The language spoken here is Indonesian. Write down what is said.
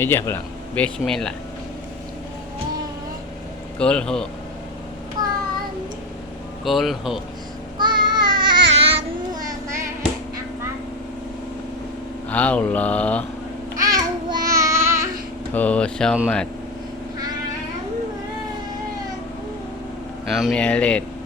Ijah pulang. Bismillah. Kulhu. Con Kulhu. con mama apa Allah. awal Hu Samad. Hamad Lam Yalid.